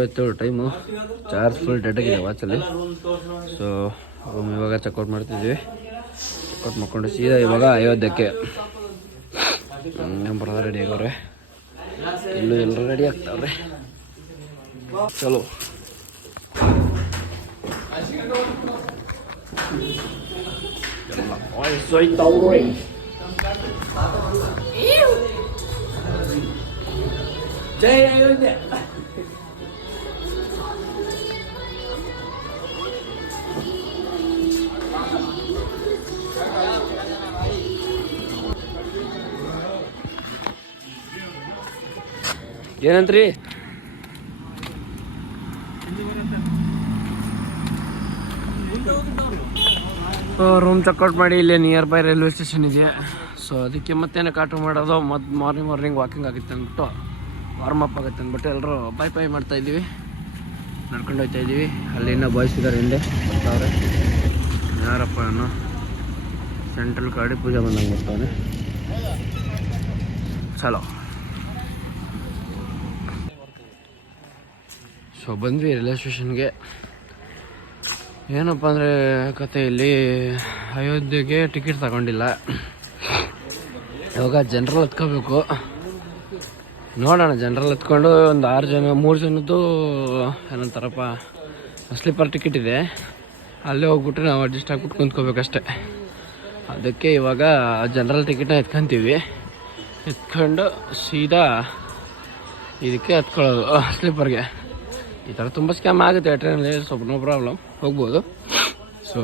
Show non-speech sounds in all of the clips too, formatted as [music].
ಐವತ್ತೇಳು time charge full dead ಆಗಿದೆ ವಾಚಲ್ಲಿ. ಸೊ ರೂಮ್ ಇವಾಗ ಚೆಕ್ಔಟ್ ಮಾಡ್ತಿದ್ವಿ. ಚೆಕ್ಔಟ್ ಮಾಡ್ಕೊಂಡು ಸೀದಾ ಇವಾಗ ಅಯೋಧ್ಯಕ್ಕೆ ನಂಬರ್ ರೆಡಿ ಆಗವ್ರೆ? ಇಲ್ಲೂ ಎಲ್ಲರೂ ರೆಡಿ ಆಗ್ತಾವ್ರೆ? ಚಲೋ. ಜಯ ಅಯೋಧ್ಯೆ. ಏನಂತ್ರಿ ರೂಮ್ ಚೆಕ್ಔಟ್ ಮಾಡಿ ಇಲ್ಲೇ ನಿಯರ್ ಬೈ ರೈಲ್ವೆ ಸ್ಟೇಷನ್ ಇದೆ. ಸೊ ಅದಕ್ಕೆ ಮತ್ತೇನು ಕಾಟು ಮಾಡೋದು? ಮತ್ತು ಮಾರ್ನಿಂಗ್ ಮಾರ್ನಿಂಗ್ ವಾಕಿಂಗ್ ಆಗುತ್ತೆ ಅಂದ್ಬಿಟ್ಟು ವಾರ್ಮ್ ಅಪ್ ಆಗುತ್ತೆ ಅಂದ್ಬಿಟ್ಟು ಎಲ್ಲರೂ ಬೈ ಬೈ ಮಾಡ್ತಾ ಇದ್ದೀವಿ. ನಡ್ಕೊಂಡು ಹೋಗ್ತಾ ಇದ್ದೀವಿ. ಅಲ್ಲಿ ಇನ್ನೂ ಬಾಯ್ಸ್ ಇದ್ದಾರೆ ಹಿಂದೆ. ಬರ್ತಾವ್ರೆ ಯಾರಪ್ಪ ನಾನು ಸೆಂಟ್ರಲ್ ಕಾಡಿ ಪೂಜೆ ಬಂದಂಗೆ ಬರ್ತಾವೆ ಚಲೋ. ಸೊ ಬಂದ್ವಿ ರೈಲ್ವೆ ಸ್ಟೇಷನ್ಗೆ ಏನಪ್ಪ ಅಂದರೆ ಕತೆ ಇಲ್ಲಿ, ಅಯೋಧ್ಯೆಗೆ ಟಿಕೆಟ್ ತಗೊಂಡಿಲ್ಲ. ಇವಾಗ ಜನರಲ್ ಹತ್ಕೋಬೇಕು ನೋಡೋಣ ಜನರಲ್ ಹತ್ಕೊಂಡು ಒಂದು ಆರು ಜನ, ಮೂರು ಜನದ್ದು ಏನಂತಾರಪ್ಪ, ಸ್ಲೀಪರ್ ಟಿಕೆಟ್ ಇದೆ. ಅಲ್ಲೇ ಹೋಗ್ಬಿಟ್ಟು ನಾವು ಅಡ್ಜಸ್ಟ್ ಆಗ್ಬಿಟ್ಟು ಕುಂತ್ಕೋಬೇಕಷ್ಟೆ. ಅದಕ್ಕೆ ಇವಾಗ ಜನರಲ್ ಟಿಕೆಟ್ನ ಎತ್ಕೊಂತೀವಿ. ಎತ್ಕೊಂಡು ಸೀದಾ ಇದಕ್ಕೆ ಹತ್ಕೊಳ್ಳೋದು ಸ್ಲೀಪರ್ಗೆ. ಈ ಥರ ತುಂಬ ಸ್ಕ್ಯಾಮ್ ಆಗುತ್ತೆ ಟ್ರೈನಲ್ಲಿ ಸ್ವಲ್ಪ ನೋ ಪ್ರಾಬ್ಲಮ್ ಹೋಗ್ಬೋದು. ಸೊ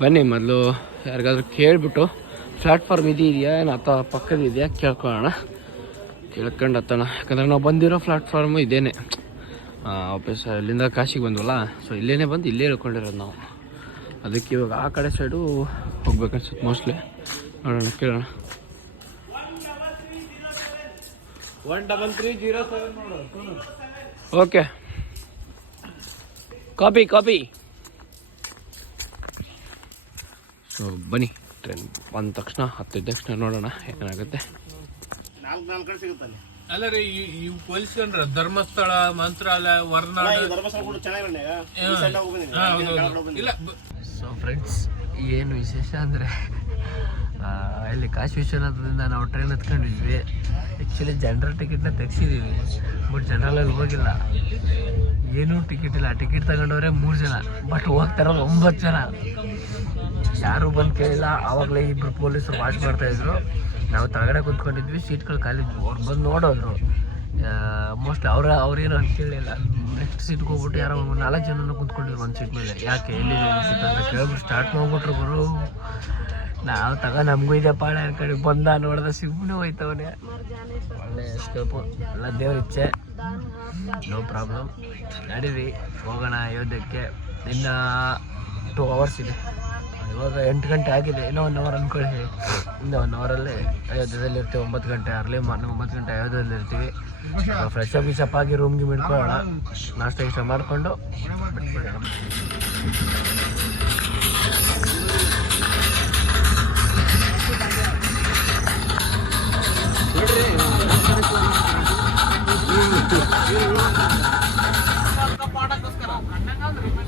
ಬನ್ನಿ ಮೊದಲು ಯಾರಿಗಾದ್ರೂ ಕೇಳಿಬಿಟ್ಟು ಪ್ಲ್ಯಾಟ್ಫಾರ್ಮ್ ಇದೆಯಾ ಏನು ಅಥವಾ ಪಕ್ಕದಿದೆಯಾ ಕೇಳ್ಕೊಳ್ಳೋಣ. ಕೇಳ್ಕೊಂಡು ಹತ್ತೋಣ. ಯಾಕಂದರೆ ನಾವು ಬಂದಿರೋ ಪ್ಲ್ಯಾಟ್ಫಾರ್ಮು ಇದೇನೆ. ವಾಪಸ್ ಇಲ್ಲಿಂದ ಕಾಶಿಗೆ ಬಂದ್ವಲ್ಲ ಸೊ ಇಲ್ಲೇ ಬಂದು ಇಲ್ಲೇ ಇಳ್ಕೊಂಡಿರೋದು ನಾವು. ಅದಕ್ಕೆ ಇವಾಗ ಆ ಕಡೆ ಸೈಡು ಹೋಗ್ಬೇಕನ್ಸುತ್ತೆ ಮೋಸ್ಟ್ಲಿ ನೋಡೋಣ ಕೇಳೋಣ. One double three zero seven okay copy copy so ಬನ್ನಿ. ಟ್ರೈನ್ ಬಂದ ತಕ್ಷಣ ಹತ್ತಿದ ತಕ್ಷಣ ನೋಡೋಣ ಏನಾಗುತ್ತೆ. ಅಲ್ಲ ರೀ ಇವು ಹೋಲಿಸ್ಕೊಂಡ್ರ ಧರ್ಮಸ್ಥಳ ಮಂತ್ರಾಲಯ ವರ್ನಾಡ. ಹೌದೌದು. ಇಲ್ಲ ಸೊ ಫ್ರೆಂಡ್ಸ್ ಏನು ವಿಶೇಷ ಅಂದರೆ ಇಲ್ಲಿ ಕಾಶಿ ವಿಶ್ವನಾಥದಿಂದ ನಾವು ಟ್ರೈನ್ ಹತ್ಕೊಂಡಿದ್ವಿ. ಆ್ಯಕ್ಚುಲಿ ಜನರಲ್ ಟಿಕೆಟ್ನ ತೆಗ್ಸಿದ್ದೀವಿ ಬಟ್ ಜನರಲಲ್ಲಿ ಹೋಗಿಲ್ಲ. ಏನೂ ಟಿಕೆಟ್ ಇಲ್ಲ. ಟಿಕೆಟ್ ತಗೊಂಡವ್ರೆ ಮೂರು ಜನ ಬಟ್ ಹೋಗ್ತಾರಲ್ಲ ಒಂಬತ್ತು ಜನ. ಯಾರೂ ಬಂದು ಕೇಳಿಲ್ಲ. ಆವಾಗಲೇ ಇಬ್ಬರು ಪೊಲೀಸರು ವಾಚ್ ಮಾಡ್ತಾಯಿದ್ರು ನಾವು ತಗಡೆ ಕುತ್ಕೊಂಡಿದ್ವಿ ಸೀಟ್ಗಳು ಖಾಲಿದ್ವು ಅವ್ರು ಬಂದು ನೋಡೋದ್ರು. ಮೋಸ್ಟ್ಲಿ ಅವ್ರ, ಅವ್ರೇನು ಅಂತ ಕೇಳಿಲ್ಲ. ನೆಕ್ಸ್ಟ್ ಸೀಟ್ಗೆ ಹೋಗ್ಬಿಟ್ಟು ಯಾರೋ ಒಂದು ನಾಲ್ಕು ಜನನೂ ಕುಂತ್ಕೊಂಡಿದ್ರು ಒಂದು ಸೀಟ್ ಮೇಲೆ. ಯಾಕೆ ಎಲ್ಲಿ ಸೀಟ್ ಅಂತ ಕೇಳಿಬಿಟ್ಟು ಸ್ಟಾರ್ಟ್ ಮಾಡ್ಬಿಟ್ರು ಗುರು. ನಾವು ತಗ ನಮಗೂ ಇದೆ ಪಾಳೆ ಕಡೆ ಬಂದ ನೋಡ್ದ ಸುಮ್ಮನೆ ಹೋಯ್ತವನೇ. ಒಳ್ಳೆ ಸ್ಕೋಪು ಎಲ್ಲ ದೇವ್ರ ಇಚ್ಛೆ. ನೋ ಪ್ರಾಬ್ಲಮ್ ನಡೀರಿ, ಹೋಗೋಣ ಅಯೋಧ್ಯಕ್ಕೆ ಇನ್ನು ಟೂ ಅವರ್ಸ್ ಇದೆ. ಇವಾಗ ಎಂಟು ಗಂಟೆ ಆಗಿದೆ, ಇನ್ನೂ ಒನ್ ಅವರ್ ಅಂದ್ಕೊಳ್ಳಿ ಇನ್ನೂ ಒನ್ ಅವರಲ್ಲಿ ಅಯೋಧ್ಯದಲ್ಲಿ ಇರ್ತೀವಿ, ಒಂಬತ್ತು ಗಂಟೆ ಅರ್ಲಿ ಮಾರ್ನಿಂಗ್ ಒಂಬತ್ತು ಗಂಟೆ ಅಯೋಧ್ಯದಲ್ಲಿ ಇರ್ತೀವಿ. ಫ್ರೆಶ್ ಅಪ್ ಗಿಶಪ್ ಆಗಿ ರೂಮ್ಗೆ ಬಿಡ್ಕೊಳ್ಳೋಣ ನಾಷ್ಟ ಗಿಷ್ಟ ಮಾಡಿಕೊಂಡು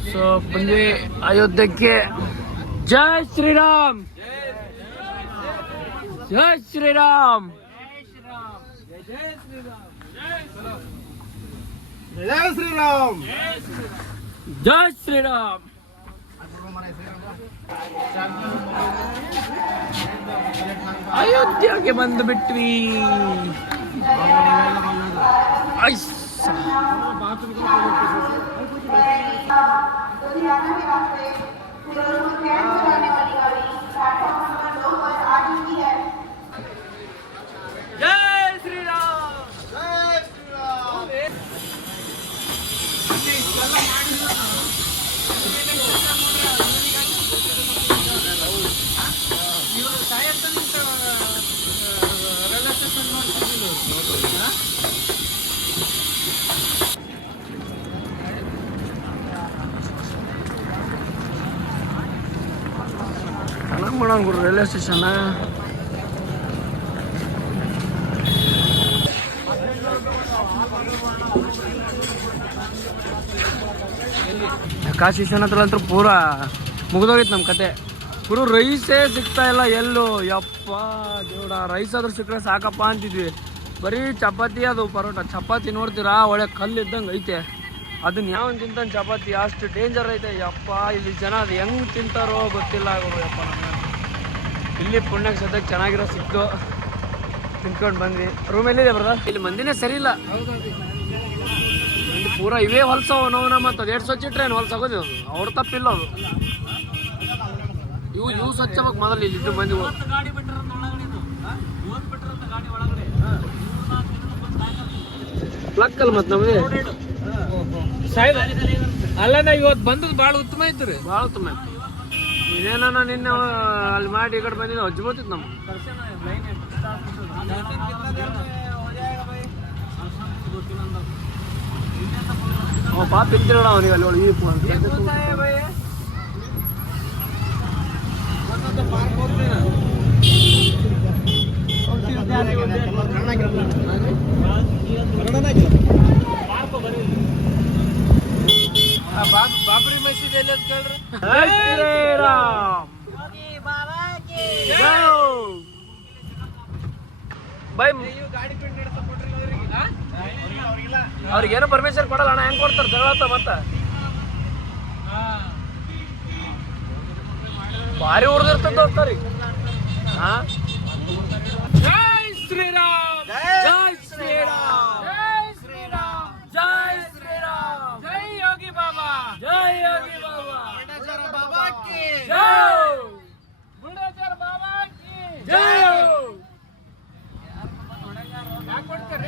ಸೊ ಬಂದ್ವಿ ಅಯೋಧ್ಯಕ್ಕೆ ಜೈ ಶ್ರೀರಾಮ್ ಜೈ ಶ್ರೀರಾಮ್ ಜಯ ಶ್ರೀರಾಮ್ ಜೈ ಶ್ರೀರಾಮ್ ಅಯೋಧ್ಯೆಗೆ ಬಂದು ಬಿಟ್ವಿ ಐಸ್ ಜೈ ಶ್ರೀರಾಮ್ ಚೆನ್ನಾಗಿ ಮಾಡೋಣ ಗುರು ರೈಲ್ವೆ ಸ್ಟೇಷನ್ ಕಾಶಿ ವಿಶ್ವನಾಥ್ ಅಂತೂ ಪೂರ ಮುಗಿದೋಗಿತ್ತು ನಮ್ಮ ಕತೆ. ಪೂರ ರೈಸೇ ಸಿಗ್ತಾ ಇಲ್ಲ ಎಲ್ಲೂ. ಯಪ್ಪ ದೇವಡ ರೈಸ್ ಆದ್ರೂ ಸಿಕ್ಕರೆ ಸಾಕಪ್ಪ ಅಂತಿದ್ವಿ. ಬರೀ ಚಪಾತಿ ಅದು ಪರೋಟ. ಚಪಾತಿ ನೋಡ್ತೀರಾ? ಒಳ್ಳೆ ಕಲ್ಲು ಇದ್ದಂಗೆ ಐತೆ. ಅದನ್ನ ಯಾವ ತಿಂತಾನೆ ಚಪಾತಿ? ಅಷ್ಟು ಡೇಂಜರ್ ಐತೆ. ಯಪ್ಪ, ಇಲ್ಲಿ ಜನ ಅದು ಹೆಂಗ್ ತಿಂತಾರೋ ಗೊತ್ತಿಲ್ಲ ಗುರು ಯಪ್ಪ ಇಲ್ಲಿ ಪುಣ್ಯಕ್ಕೆ ಸದ್ಯಕ್ಕೆ ಚೆನ್ನಾಗಿರೋ ಸಿಕ್ತು ತಿನ್ಕೊಂಡು ಬಂದ್ವಿ. ರೂಮ್ ಎಲ್ಲಿದೆ ಬರದ ಇಲ್ಲಿ ಮಂದಿನೇ ಸರಿ ಇಲ್ಲ. ಪೂರ ಇವೇ ಹೊಲ್ಸೋ ನೋವು ನಮ್ಮ ಅದು ಎರಡು ಸ್ವಚ್ಛ ಏನು ಹೊಲ್ಸಾಗೋದು ಅವ್ರ ತಪ್ಪಿಲ್ಲ ಅದು. ಇವು ಇವು ಸ್ವಚ್ಛವಾಗಿ ಮೊದಲು ಇಲ್ಲಿ ಇದ್ದು ಮಂದಿ ಪ್ಲಗ್ ಅಲ್ಲ ಮತ್ತೆ ನಮಗೆ? ಅಲ್ಲ ನಾ ಇವತ್ತು ಬಂದದ್ದು ಭಾಳ ಉತ್ತಮ ಐತ್ರಿ. ಭಾಳ ಉತ್ತಮ ಇದೇನ ನಿನ್ನೆ ಅಲ್ಲಿ ಮಾಡಿ ಈ ಕಡೆ ಬಂದಿದ್ದು ಅಜ್ಜಿ ಬರ್ತಿತ್ತು ನಮ್ಮ ಅವ ಪಾಪ ಇದ್ದಿರೋಣ ಅವನಿಗೆ ಅಲ್ಲಿ ಒಳಗೆ ಈ ಫೋನ್ ಎಲ್ಲಿ ಅಂತ ಕೇಳ್ರಿ. ಜೈ ಶ್ರೀರಾಮ್ ಜೈ. ಬೈ ಅವ್ರಿಗೆ. ಏನೋ ಪರ್ಮಿಷನ್ ಕೊಡಲ್ಲ ಅಣ್ಣ. ಹೆಂಗ್ ಕೊಡ್ತಾರೆ ಜಗಳ ಮತ್ತ? ಭಾರಿ ಉರ್ದಿರ್ತದ ಹೋಗ್ತಾರಿ ಹಾ ಜೈ ಶ್ರೀರಾಮ್ ಜೈ ಶ್ರೀರಾಮ್ ಜೈ ಶ್ರೀರಾಮ್ ಜೈ ಶ್ರೀರಾಮ್ ಜೈ ಯೋಗಿ ಬಾಬಾ ಜೈ ಯೋಗಿ ಬಾಬಾ ಬಾಬಾ ಕಿ ಜೈ ಬುಡೇಜರ್ ಬಾಬಾ ಕಿ ಜೈ ಯಾಕ್ ಕೊಡ್ತೀರಿ?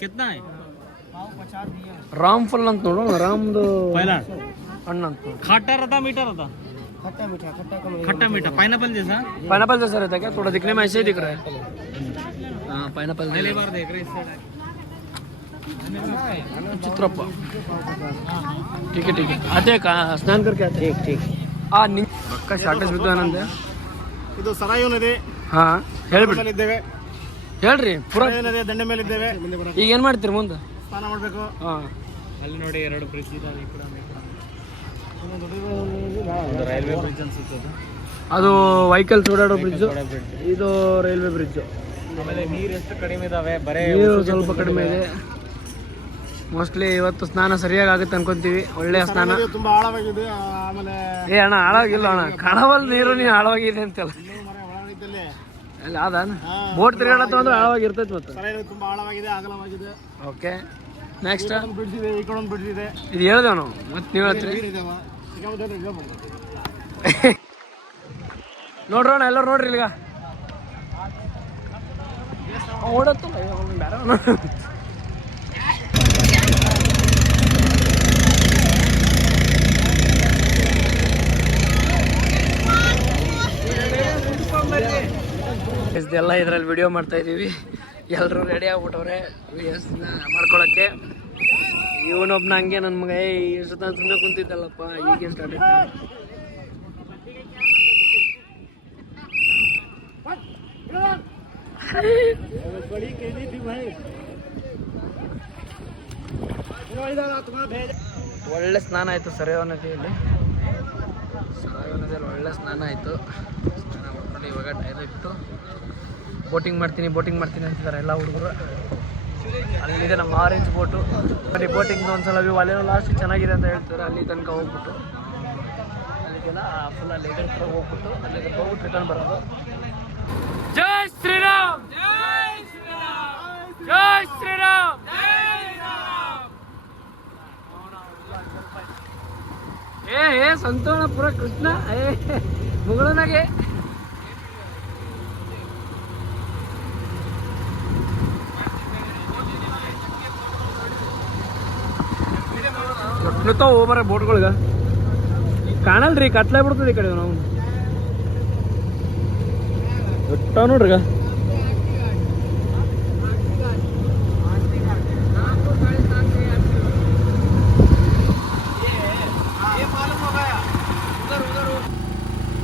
कितना है ರಾಮ್ ಫಲ್ ಅಂತ ನೋಡು ರಾಮ್ದು पहला ಹಣ್ಣು ಅಂತ ನೋಡು खट्टा रहता मीठा रहता खट्टा मीठा खट्टा कम खट्टा मीठा पाइनएप्पल जैसा पाइनएप्पल जैसा रहता है क्या थोड़ा दिखने में ऐसे ही दिख रहा है हाँ पाइनएप्पल पहली बार देख रहे इस साइड चित्रप्पा ठीक है ठीक है आते हैं कहाँ स्नान करके आते हैं ठीक ठीक ಆ ನಿಮ್ ಪಕ್ಕ ಶಾರ್ಟೇಜ್ ಬಿದ್ದು ಏನಂದೆ ಇದು ಸರಾಯು ನದಿ. ಹಾ ಹೇಳ್ಬಿಡಿ. ಇದ್ದೇವೆ ಹೇಳ್ರಿ ಪುರ ಸರಾಯು ನದಿಯ ದಂಡೆ ಮೇಲೆ ಇದ್ದೇವೆ ಈಗ ಏನ್ ಮಾಡ್ತೀರಿ ಮುಂದೆ? ಸ್ನಾನ ಮಾಡಬೇಕು. ಹಾ. ಅಲ್ಲಿ ನೋಡಿ ಎರಡು ಬ್ರಿಡ್ಜ್ ಇದೆ ಈ ಕಡೆ ಈ ಕಡೆ. ರೈಲ್ವೆ ಬ್ರಿಡ್ಜ್ ಅನ್ಸುತ್ತೆ ಅದು. ಅದು ವೆಹಿಕಲ್ಸ್ ಓಡಾಡೋ ಬ್ರಿಡ್ಜ್ ಇದು ರೈಲ್ವೆ ಬ್ರಿಡ್ಜ್ ಆಮೇಲೆ ನೀರು ಎಷ್ಟು ಕಡಿಮೆ ಇದಾವೆ? ಬರೇ ನೀರು ಸ್ವಲ್ಪ ಕಡಿಮೆ ಇದೆ. ಮೋಸ್ಟ್ಲಿ ಇವತ್ತು ಸ್ನಾನ ಸರಿಯಾಗಿ ಆಗುತ್ತೆ ಅನ್ಕೊಂತೀವಿ. ಒಳ್ಳೆಯ ಸ್ನಾನ. ತುಂಬಾ ಆಳವಾಗಿದೆ ಆಮೇಲೆ ಏ ಅಣ್ಣ ಆಳವಾಗಿಲ್ಲ ಅಣ್ಣ. ಕಣವಲ್ ನೀರು ನೀ ಆಳವಾಗಿದೆ ಅಂತೆಲ್ಲ ಅಲ್ಲ ಅದ ಬೋಟ್ ತಿರುಗಾಡತ್ತ ಅಂದ್ರೆ ಆಳವಾಗಿ ಇರ್ತೈತಿ ಮತ್ತೆ. ತುಂಬಾ ಆಳವಾಗಿದೆ ಅಗಲವಾಗಿದೆ ಓಕೆ ನೆಕ್ಸ್ಟ್ ಈ ಕಡೆ ಒಂದು ಬ್ರಿಡ್ಜ್ ಇದು ಹೇಳ್ದೇವ್ ನಾವು ಮತ್ತೆ ನೀವು ಹೇಳ್ತೀರಿ. [laughs] ನೋಡ್ರೋಣ ಎಲ್ಲರೂ ನೋಡ್ರಿ ಇಲ್ಲಿಗ. ಓಡತ್ತಲ್ಲ ಬೇರೆ ಇದೆಲ್ಲ ಇದ್ರಲ್ಲಿ ವಿಡಿಯೋ ಮಾಡ್ತಾ ಇದೀವಿ ಎಲ್ಲರೂ ರೆಡಿ ಆಗ್ಬಿಟ್ಟವ್ರೆ ವಿಡಿಯೋಸ್ನ ಮಾಡ್ಕೊಳಕ್ಕೆ. ಇವನೊಬ್ನ ಹಂಗೆ ನನ್ನ ಮಗ ಏ ಎಷ್ಟು ಸುಮ್ಮನೆ ಕುಂತಿದ್ದಲ್ಲಪ್ಪ ಈಗ ಸ್ಟಾರ್ಟ್ ಒಳ್ಳೆ ಸ್ನಾನ ಆಯಿತು ಸರಿಯೋ ನದಿಯಲ್ಲಿ ಸರಿಯೋ ನದಿಯಲ್ಲಿ ಒಳ್ಳೆ ಸ್ನಾನ ಆಯಿತು. ಸ್ನಾನ ಮಾಡ್ಕೊಂಡು ಇವಾಗ ಡೈರೆಕ್ಟು ಬೋಟಿಂಗ್ ಮಾಡ್ತೀನಿ ಬೋಟಿಂಗ್ ಮಾಡ್ತೀನಿ ಅಂತಿದ್ದಾರೆ ಎಲ್ಲ ಹುಡುಗರು. ಅಲ್ಲಿದೆ ನಮ್ಮ ಆರೆಂಜ್ ಬೋಟು ಬರೀ ಬೋಟಿಂಗ್ ಒಂದ್ಸಲ ವ್ಯೂ ಅಲ್ಲೇನೋ ಲಾಸ್ಟ್ ಚೆನ್ನಾಗಿದೆ ಅಂತ ಹೇಳ್ತಾರೆ ಅಲ್ಲಿ ತನಕ ಹೋಗ್ಬಿಟ್ಟು. ಅಲ್ಲಿಗೆಲ್ಲ ಫುಲ್ ಅಲ್ಲಿ ಇದ್ರ ಹತ್ರ ಹೋಗ್ಬಿಟ್ಟು ಅಲ್ಲಿ ಹೋಗ್ಬಿಟ್ಟು ರಿಟರ್ನ್ ಬರೋದು. ಜೈ ಶ್ರೀರಾಮ್ ಜೈ ಶ್ರೀರಾಮ್ ಜೈ ಶ್ರೀರಾಮ್! ಜೈ ಶ್ರೀರಾಮ್! ಏ ಏ ಸಂತೋಣ ಪುರ ಕೃಷ್ಣ ಏ ಮುಗಳನಾಗೆ. ಒಟ್ಟು ಹೋಗ್ಬರ ಬೋಟ್ಗಳಿಗೆ ಕಾಣಲ್ರಿ ಕತ್ಲೇ ಬಿಡ್ತದೆ ಈ ಕಡೆ ನಾವು ಒಟ್ಟ ನೋಡ್ರಿಗ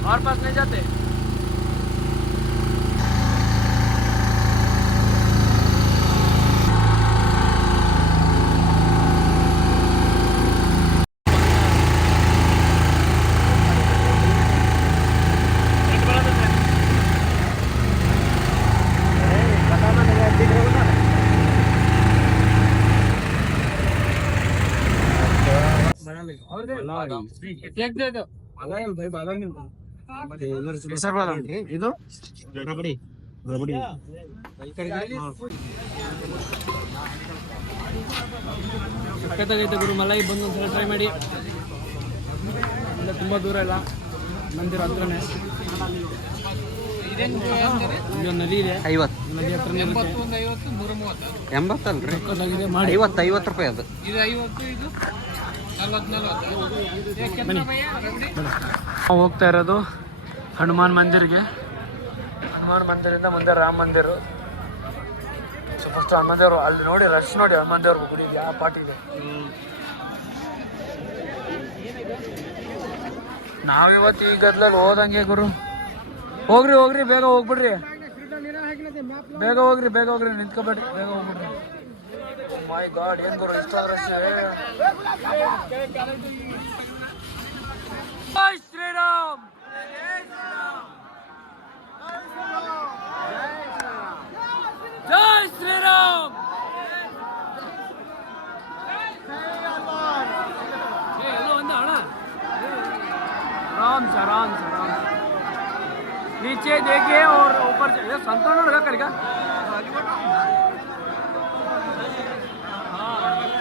और पास नहीं जाते ಇದು? ಸಖತ್ತಾಗೈತೆ ಗುರು ಮಲೈ ಬಂದು ಒಂದ್ಸಲ ಟ್ರೈ ಮಾಡಿ. ಇಲ್ಲ ತುಂಬ ದೂರ ಇಲ್ಲ. ಮಂದಿರ ಹತ್ರನೇ. ಒಂದು ನದಿ ಎಂಬತ್ತಲ್ರಿ? ಐವತ್ತು ಐವತ್ತು ರೂಪಾಯಿ ಅದು. ನಾವು ಹೋಗ್ತಾ ಇರೋದು ಹನುಮಾನ್ ಮಂದಿರ್ಗೆ. ಹನುಮಾನ್ ಮಂದಿರಿಂದ ಮುಂದೆ ರಾಮ ಮಂದಿರ. ಸೊ ಫಸ್ಟ್ ಹನುಮಾನ್ ದೇವರು ಅಲ್ಲಿ ನೋಡಿ ರಶ್ ನೋಡಿ ಹನುಮಾನ್ ದೇವ್ರ ಗುಡಿ ಯಾವ ಪಾಟಿಗೆ ನಾವಿವತ್ತು ಈ ಗದ್ಲಲ್ಲಿ ಹೋದಂಗೆ ಗುರು. ಹೋಗ್ರಿ ಹೋಗ್ರಿ, ಬೇಗ ಹೋಗ್ಬಿಡ್ರಿ. ಬೇಗ ಹೋಗ್ರಿ ಬೇಗ ಹೋಗ್ರಿ, ನಿಂತ್ಕೊಬೇಡ್ರಿ, ಬೇಗ ಹೋಗ್ಬಿಡ್ರಿ. ಮೈ ಗಾಡ್ ಏನ್ ಗುರು ಇಷ್ಟ ರಶ್ ಜೈ ಶ್ರೀರಾಮ್ ಜೈ ಶ್ರೀರಾಮ್ ಏ, ಎಲ್ಲೋ ಒಂದ ಅಣ್ಣ आराम से आराम से आराम से नीचे देखिए और ऊपर ये संतोष लगा करेगा